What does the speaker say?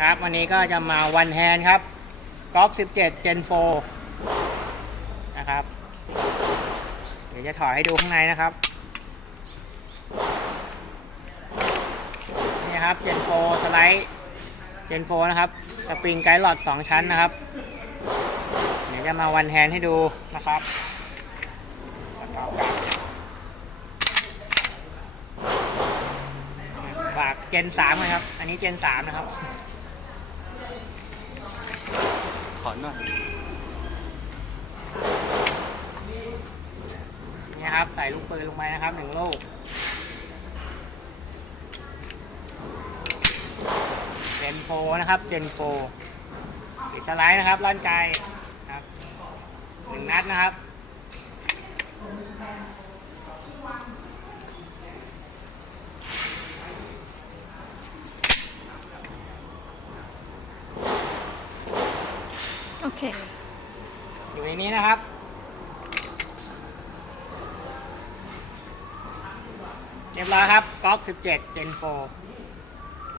ครับวันนี้ก็จะมาวันแฮนครับก๊อก17 Gen 4 นะครับ เดี๋ยวจะถอดให้ดูข้างในนะครับ นี่ครับ Gen 4 สไลด์ Gen 4 นะครับสปริงไกด์หลอด 2 ชั้นนะครับ เดี๋ยวจะมาวันแฮนให้ดูนะครับประกอบกับฝาก Gen 3นะครับ อันนี้ Gen 3 นะครับ ขอหน่อยนี่ครับ ใส่ลูกปืนลงไปนะครับหนึ่งลูกเจนโฟนะครับเจนโฟปิดสไลด์นะครับลั่นไกลครับหนึ่งนัดนะครับ โอเค อยู่ในนี้นะครับ เรียบร้อยครับก๊อก17 Gen 4